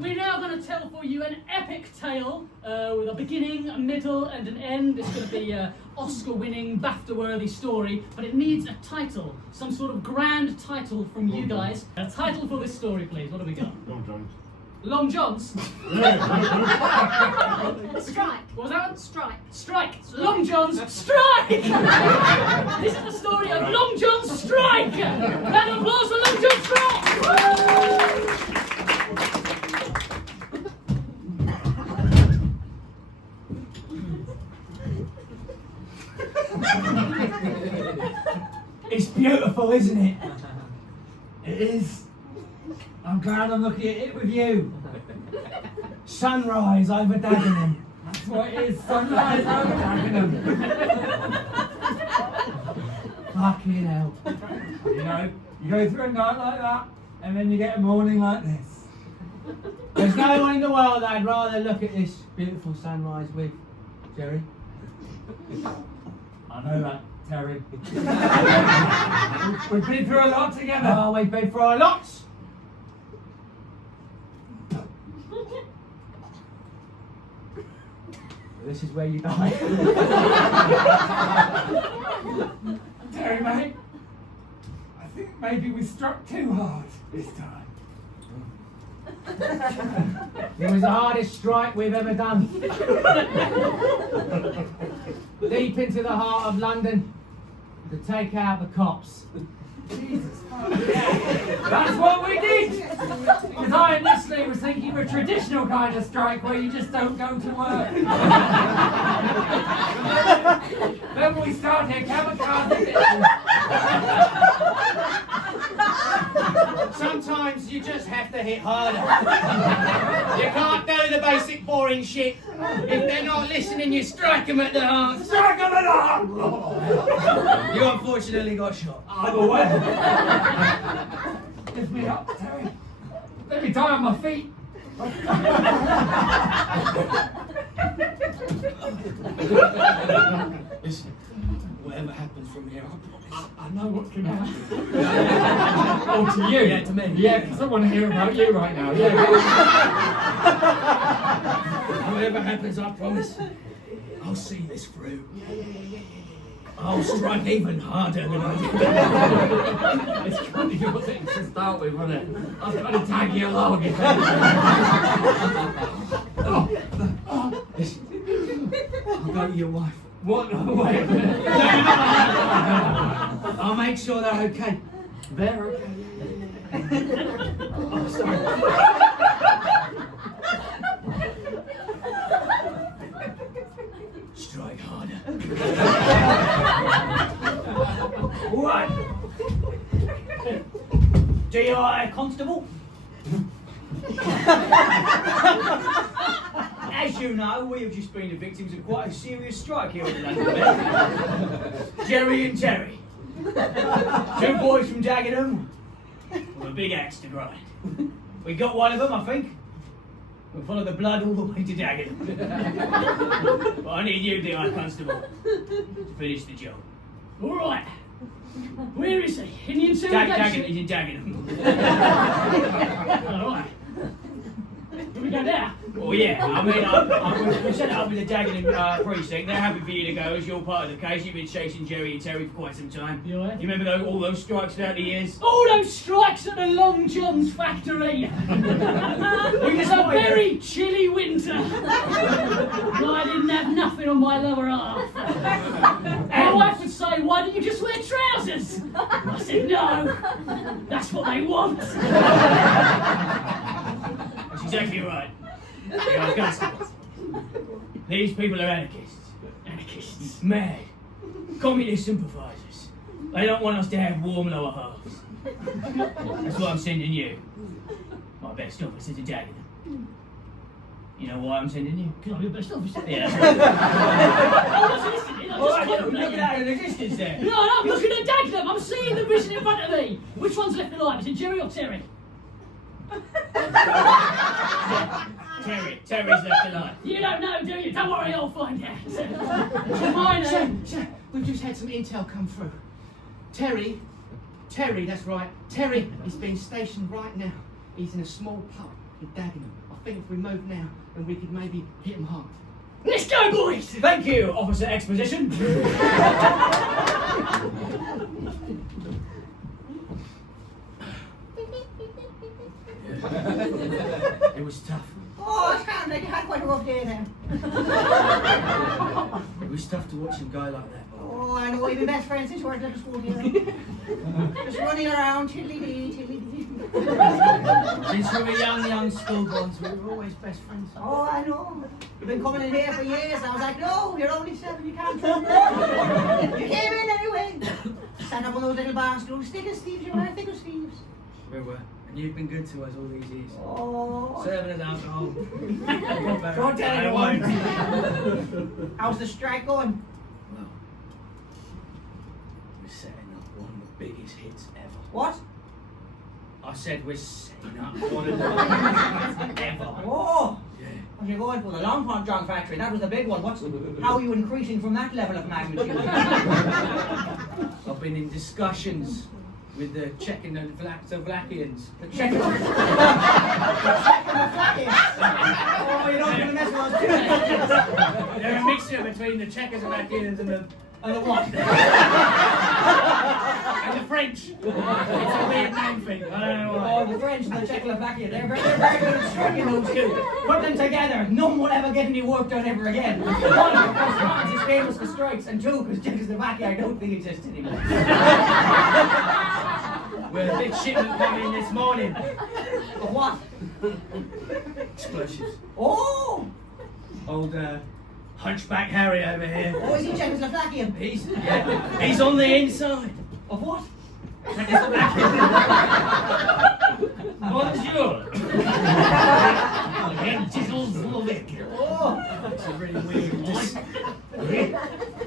we're now going to tell for you an epic tale with a beginning, a middle, and an end. It's going to be an Oscar-winning, BAFTA-worthy story, but it needs a title, some sort of grand title from you guys. A title for this story, please. What have we got? Long John's. Long John's? Strike. What was that? Strike. Strike. Long John's strike! This is the story of Long John's strike! Round of applause for Long John's strike! It's beautiful, isn't it? It is. I'm glad I'm looking at it with you. Sunrise over Dagenham. That's what it is. Sunrise over Dagenham. Fucking hell. You know, you go through a night like that, and then you get a morning like this. There's no one in the world that I'd rather look at this beautiful sunrise with, Jerry. I know that, Terry. We've been through a lot together. Oh, we've been through a lot. This is where you die. Terry, mate, I think maybe we struck too hard this time. It was the hardest strike we've ever done. Deep into the heart of London to take out the cops. Jesus fuck yeah. That's what we did! Because I initially was thinking of a traditional kind of strike where you just don't go to work. Then we started kamikaze. Sometimes you just have to hit harder. You can't do the basic boring shit. If they're not listening, you strike them at the heart. Strike them at the heart! You unfortunately got shot. I'm aware. Lift me up, Terry. Let me tie on my feet. Listen, whatever happens from here, I promise. I know what can happen. Oh, to you? Yeah, to me. Yeah, because I want to hear about you right now. Yeah. Whatever happens, I promise. I'll see this through. I'll strike even harder than I did. It's kind of your thing to start with, wasn't it? I was going to tag you along. Listen, I'll go to your wife. What? No, wait a minute. I'll make sure they're okay. They're okay. Oh, sorry. Strike harder. What? DI Constable? As you know, we have just been the victims of quite a serious strike here in London. Jerry and Terry. Two boys from Dagenham with a big axe to grind. We got one of them, I think. We'll follow the blood all the way to Dagenham. But I need you, DI Constable, to finish the job. All right. Where is he? In the interrogation? He's in Dagenham. All right. Can we go there? Well, yeah, I mean, we set it up with the Dagenham precinct. They're happy for you to go as you're part of the case. You've been chasing Jerry and Terry for quite some time. Yeah. You remember all those strikes throughout the years? All those strikes at the Long John's factory! It was a very chilly winter. And I didn't have nothing on my lower half. My wife would say, why don't you just wear trousers? I said, no, that's what they want. That's exactly right. Yeah, constables. These people are anarchists. Anarchists. Mad. Communist sympathisers. They don't want us to have warm lower halves. That's why I'm sending you. My best officer to Dagenham. You know why I'm sending you? Can I be your best officer? Yeah. I wasn't listening. I just couldn't. Look at that in existence there. No, I'm looking at Dagenham. I'm seeing the vision in front of me. Which one's left alive? Is it Jerry or Terry? Terry's left alive. You don't know, do you? Don't worry, I'll find out. My name. Sir, we've just had some intel come through. Terry, that's right. Terry is being stationed right now. He's in a small pub with Dagenham. I think if we move now, then we could maybe hit him hard. Let's go, boys! Thank you, Officer Exposition. It was tough. Oh, it sounds like you had quite a rough day then. It was tough to watch him go like that. Oh, I know, we've been best friends since you were at little school here. Just running around, tiddly-dee, tiddly-dee. Since we were young schoolboys, we were always best friends. Oh, I know. You've been coming in here for years. I was like, no, you're only 7, you can't come. You came in anyway. Sat up on those little bar stools, thick as thieves, you were thick as thieves. We were. And you've been good to us all these years. Oh. Serving us alcohol. Don't tell anyone. How's the strike going? Well, we're setting up one of the biggest hits ever. What? I said we're setting up one of the biggest hits ever. Oh. Yeah. What are you going for? The Long Pond John Factory, that was the big one. How are you increasing from that level of magnitude? I've been in discussions with the Czech and Czechoslovakians. The Czechoslovakians. Oh, you're not going to mess with us too. They're a mixture between the Czechoslovakians and the what? and the French. It's a weird name thing. I don't know why. Oh, the French and the Czechoslovakians. They're very good at striking those two. Put them together. None will ever get any work done ever again. One, because France is famous for strikes, and two, because Czechoslovakia I don't think exists anymore. We're a big shipment coming this morning. Of what? Explosives. Oh! Old Hunchback Harry over here. Oh, is he Czechoslovakian? He's on the inside. Of what? Bonjour. Oh! That's a really weird.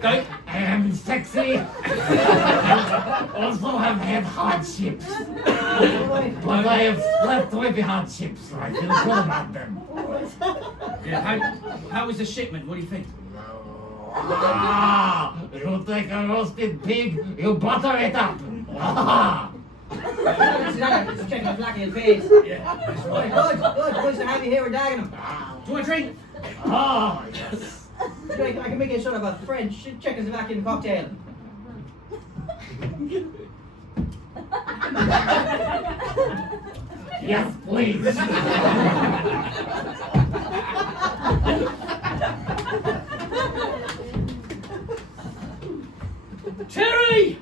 I am sexy. Also have had hardships. But I have slept with the hardships, so I feel good about them. Yeah, how was the shipment? What do you think? Ah, you take a roasted pig, you butter it up. Ah. It's Czechoslovakian face. Yeah, that's Good, right. good. Good to have you here with Dagenham. Do you want a drink? Ah, yes. I can make you sort of a French Czechoslovakian cocktail. Yes, please. Cherry!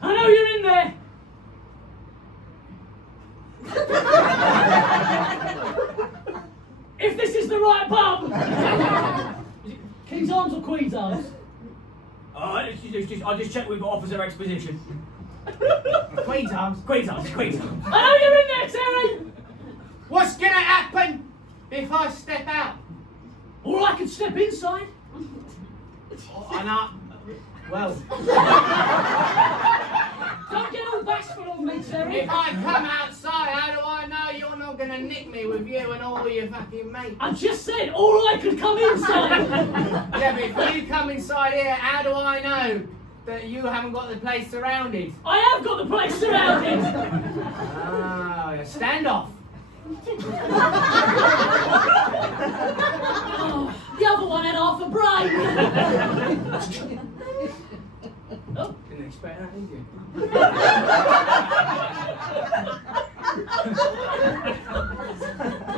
I know you're in there. If this is the right pub. King's Arms or Queen's Arms? I just checked we've got Officer Exposition. Queen's Arms. Queen's Arms. I know you're in there, Terry! What's gonna happen if I step out? Or I can step inside. Well, Don't get all bashful on me, Terry. if I come outside, how do I know you're not gonna nick me with you and all your fucking mates? I just said, or I could come inside. Yeah, but if you come inside here, how do I know that you haven't got the place surrounded? I have got the place surrounded. Ah, stand off. Oh, the other one had half a brain. Oh. Didn't expect that, did you?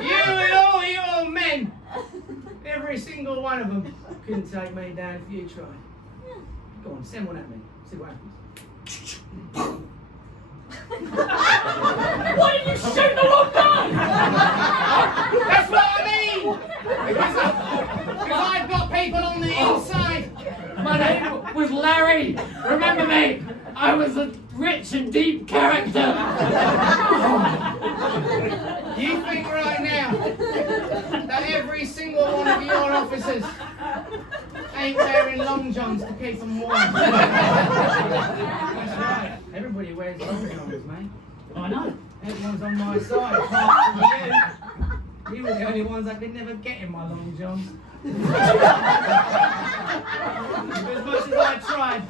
You and all your men, every single one of them, couldn't take me down if you tried. Go on, send one at me. See what happens. Why did you shoot the wrong guy? That's what I mean! Because I've got people on the inside. My name was Larry. Remember me? I was a rich and deep character. You think right now that every single one of your officers ain't wearing long johns to keep them warm? That's right. Everybody wears long johns, mate. I know. Everyone's on my side, apart from you. You were the only ones I could never get in my long johns. As much as I tried,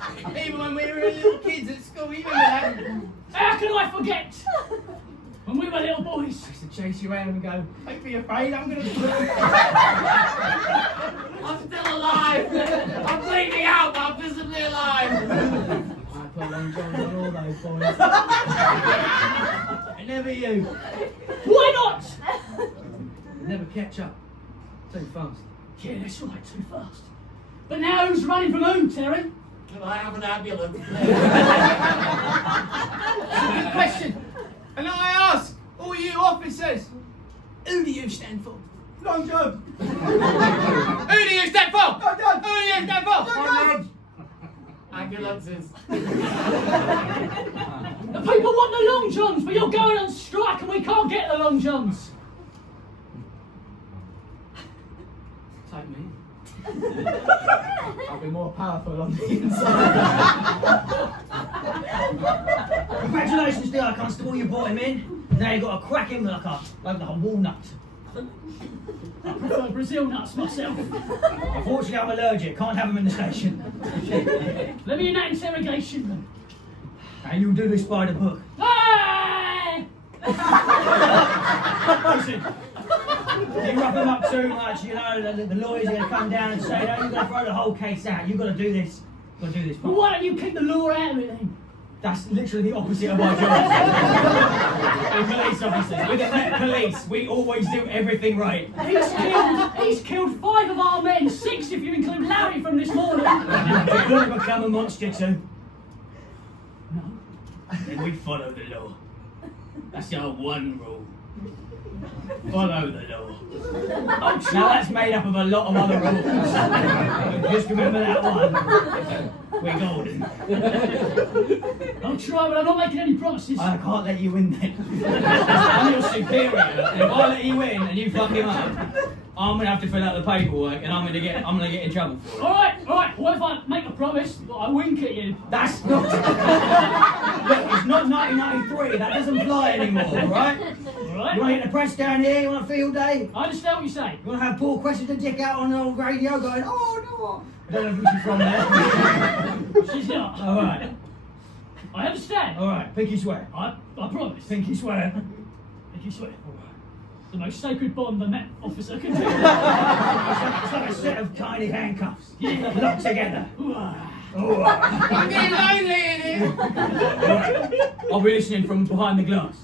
even when we were little kids at school, you remember that? How can I forget? When we were little boys. I used to chase you around and go, don't be afraid, I'm going to... I'm still alive! I'm bleeding out, but I'm visibly alive! I put long johns on all those boys. And never you. Why not? Never catch up. Too fast. Yeah, that's right, too fast. But now who's running from who, Terry? Can I have an ambulance? Good question. And I ask all you officers, who do you stand for? Long John. Who do you stand for? Long John. Who do you stand for? Long John. Ambulances. The people want the Long Johns, but you're going on strike and we can't get the Long Johns. Take me. I'll be more powerful on the inside. Congratulations, Dria Constable, you brought him in. Now you've got to crack him like a walnut. I prefer Brazil nuts myself. Unfortunately, I'm allergic. Can't have him in the station. Let me in that interrogation room. And you'll do this by the book. Hey! Listen, you rough him up too much, you know, the lawyers are going to come down and say, no, you've got to throw the whole case out. You've got to do this. You've got to do this. Well, why don't you keep the law out of it then? That's literally the opposite of my job. We're police officers. With the Met Police, we always do everything right. He's killed 5 of our men, 6 if you include Larry from this morning. You've got to become a monster too. No. Then we follow the law. That's our one rule. Follow the law. Now that's made up of a lot of other rules. Just remember that one. We're golden. I'll try, but I'm not making any promises. I can't let you win then. I'm your superior, and if I let you win and you fuck him up, I'm gonna have to fill out the paperwork and I'm gonna get in trouble for it. Alright. What if I make a promise that I wink at you? That's not. Look, it's not 1993. That doesn't fly anymore, alright? You Alright? want to get the press down here? You want a field day? I understand what you say. You want to have Paul Cressida dick out on the old radio going, oh no. I don't know if she's from there. She's not. Alright. I understand. Alright, pinky swear. I promise. Pinky swear. If you swear. The most sacred bond the Met officer can do. It's like a set of tiny handcuffs. Yeah. Locked together. I'm getting lonely in here. Alright. I'll be listening from behind the glass.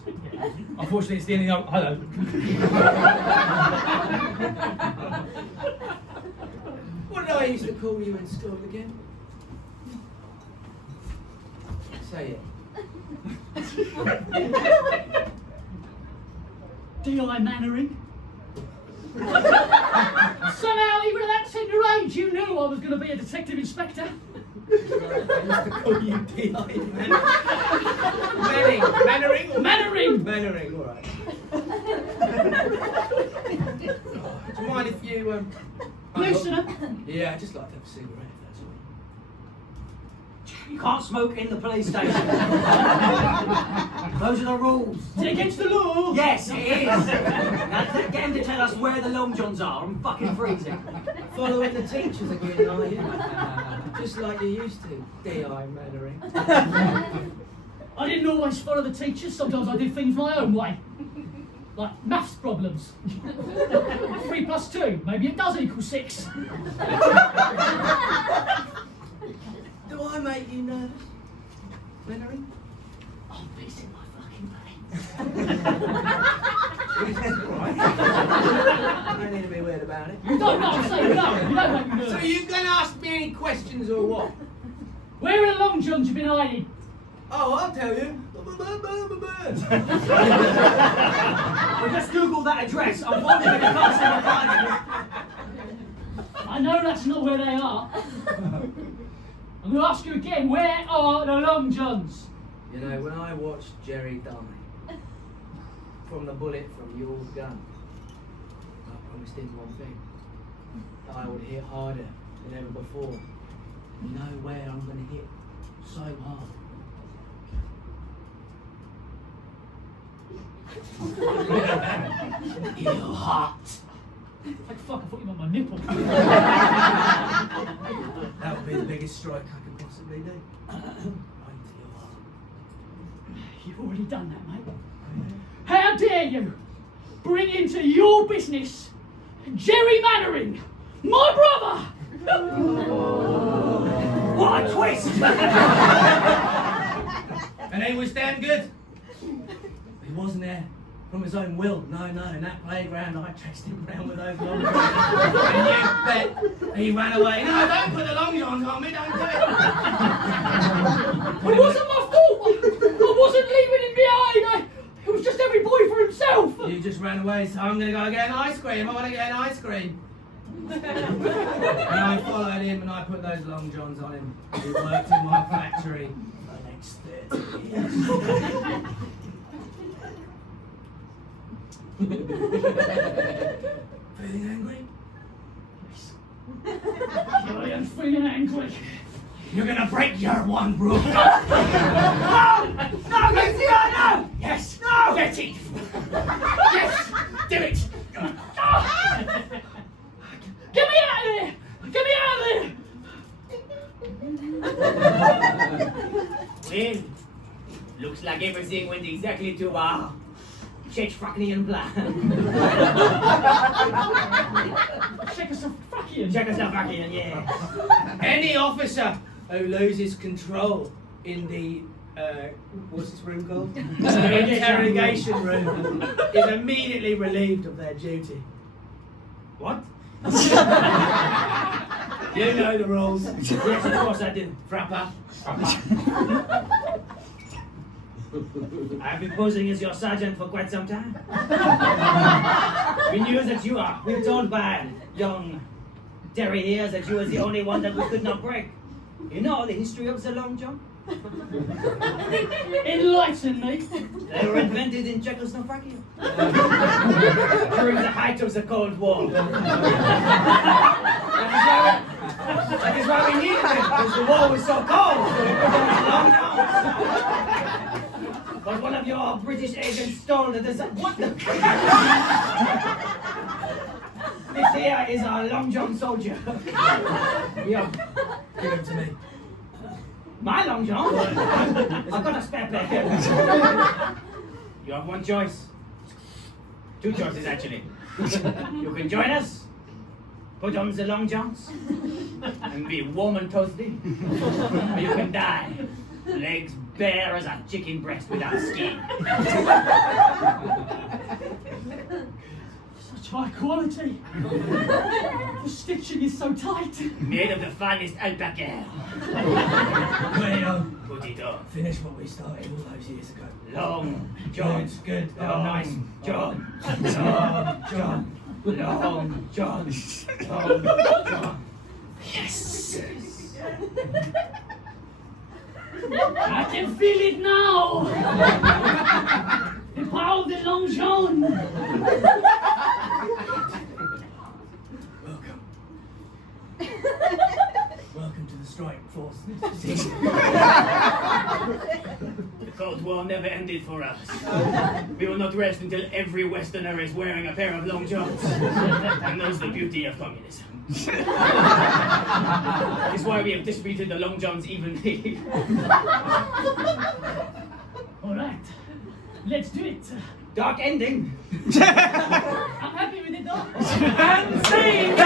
Unfortunately, it's the only. Hello. What did I used to call you in school again? Say it. D.I. Mannering. Somehow, even at that tender age, you knew I was going to be a detective inspector. I used to call you D.I. Mannering. Mannering, all right. Do you mind if you... Loosen up. Yeah, I'd just like to have a cigarette, if that's all. You can't smoke in the police station. Those are the rules. Is it against the law? Yes, it is. Now, get him to tell us where the Long Johns are. I'm fucking freezing. Following the teachers again, are you? Just like you used to, D.I. Mannering. I didn't always follow the teachers. Sometimes I did things my own way. Like maths problems. 3 plus 2, maybe it does equal 6. Do I make you nervous, Mannering? I'm pissing my fucking I don't need to be weird about it. You don't know, I'm saying no. You don't make me nervous. So you going to ask me any questions or what? Where are the Long Johns you've been hiding? Oh, I'll tell you. We just Googled that address. Unfortunately, we can't seem to find it. I know that's not where they are. I'm going to ask you again, where are the Long Johns? You know, when I watched Jerry die from the bullet from your gun, I promised him one thing. That I would hit harder than ever before. You know where I'm going to hit so hard. Your heart. Like fuck, I thought you meant my nipple. That would be the biggest strike I could possibly do. Right to your heart. You've already done that, mate. How dare you? bring into your business gerrymandering my brother. What a twist! And he was damn good. He wasn't there from his own will. No, in that playground I chased him around with those long johns. And you bet he ran away. No, don't put the long johns on me, don't do it. It wasn't my fault. I wasn't leaving him behind. It was just every boy for himself. You just ran away, so I'm going to go get an ice cream. I want to get an ice cream. And I followed him and I put those long johns on him. He worked in my factory for the next 30 years. Feeling angry? I am feeling angry. You're going to break your one rule. No! No, Betty, no! Yes! No! Betty! Yes! Do it! Get me out of there! Get me out of there! Well, looks like everything went exactly to our Czechoslovakian plan. Czechoslovakian, yeah. Any officer who loses control in the, what's this room called? Interrogation room is immediately relieved of their duty. What? You know the rules. Yes, of course I do. Frappa. I've been posing as your sergeant for quite some time. We knew that you are. We were told by young Terry here that you were the only one that we could not break. You know the history of the long jump? Enlighten me. They were invented in Czechoslovakia during the height of the Cold War. That is why we needed them, because the war was so cold. So we put them in long jumps. But one of your British agents stole the design. What the? This here is our Long John soldier. Yeah. Give him to me. My Long John? I've got a spare pair. You have one choice. Two choices, actually. You can join us, put on the Long Johns, and be warm and toasty. Or you can die, legs bare as a chicken breast without skin. Such high quality. The stitching is so tight. Made of the finest alpaca. Well, Put it on. finish what we started all those years ago. Long John. Good. Long Nice. John. Long John. Long John. Long John. Yes. I can feel it now. The power of the Long John. Welcome. Welcome to the strike force. The Cold War never ended for us. We will not rest until every Westerner is wearing a pair of long johns. And that's the beauty of communism. That's why we have distributed the long johns evenly. All right. Let's do it. Dark ending. I'm happy with it, though. And scene!